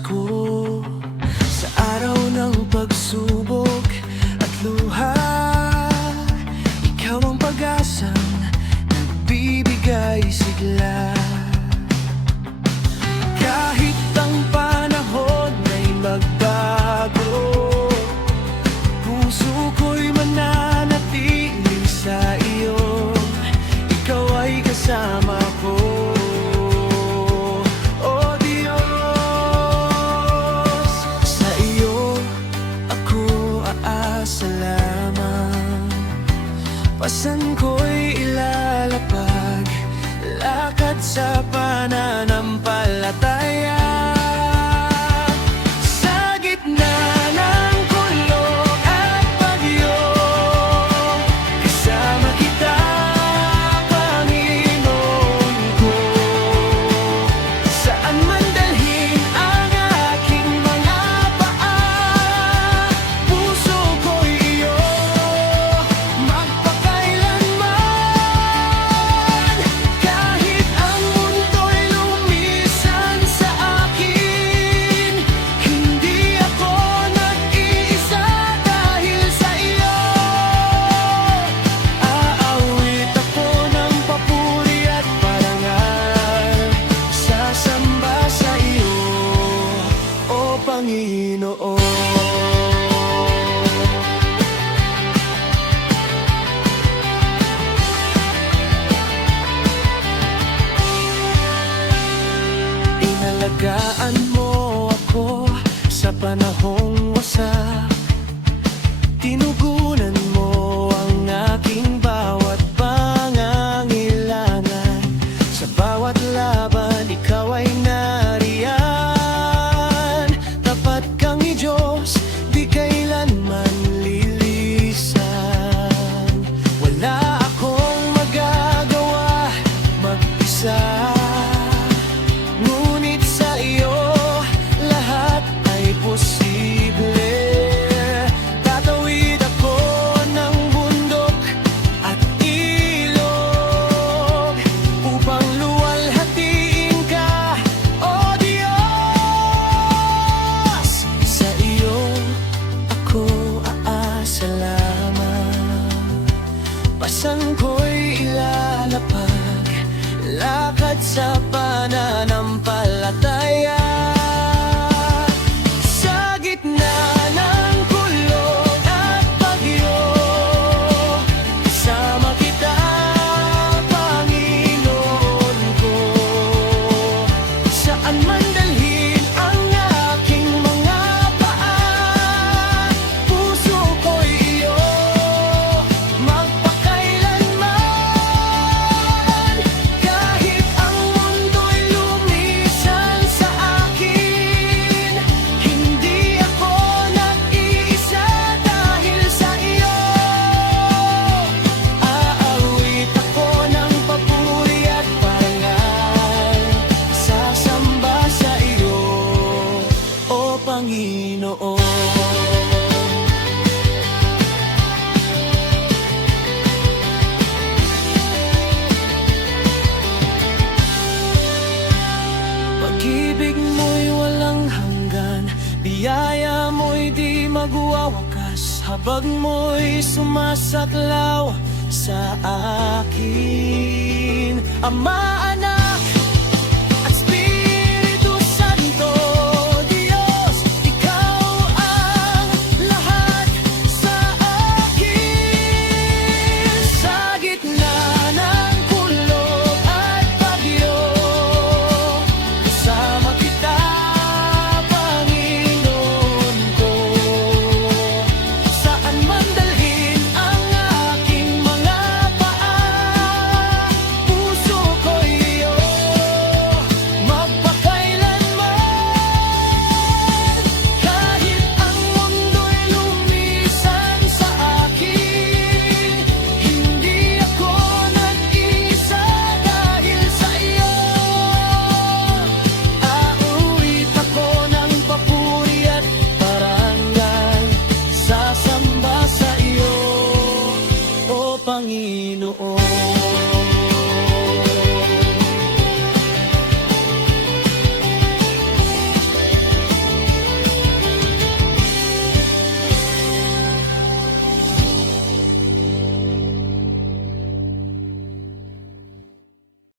Pasko, sa araw ng pagsubok at luha. Ikaw ang pag-asang nagbibigay sigla. Kahit ang panahon ay magbago, puso ko'y mananatili sa iyo. Ikaw ay kasama ko. Oh Diyos, sa iyo ako aasa lamang. Pasan ko'y ilalapag, lakad sa pananampalataya. Sa gitna ng kulog at bagyo, kasama kita, Panginoon ko. Saan man dalhin ang aking mga paa, puso ko'y iyo magpakailanman. Kahit ang mundo'y lumisan sa akin, hindi ako nag-iisa dahil sa iyo. Aawit ako ng papuri at parangal, sasamba sa iyo, O Panginoon. Inalagaan mo ako sa panahong wasak. Tinugunan mo ang aking bawat pangangailangan. Sa bawat laban, ikaw ay nariyan. Tapat kang Diyos, di kailanman lilisan. Wala akong magagawa mag-isa, ngunit sa iyo lahat ay posible. Tatawid ako ng bundok at ilog upang luwalhatiin ka, O Diyos. Sa iyo ako aasa lamang. Pasan ko'y ilalapag, lakad sa pananampalataya. Sa gitna ng kulog at bagyo, kasama kita, Panginoon ko. Saan man dalhin ang aking mga paa, puso ko'y iyo magpakailanman. Kahit ang mundo'y lumisan sa akin, hindi ako nag-iisa dahil sa iyo. Aawit ako ng papuri at parangal, sasamba sa iyo, O Panginoon. Pag-ibig mo'y walang hanggan, biyaya mo'y di magwawakas. Habag mo'y sumasaklaw sa akin. Ama, Anak,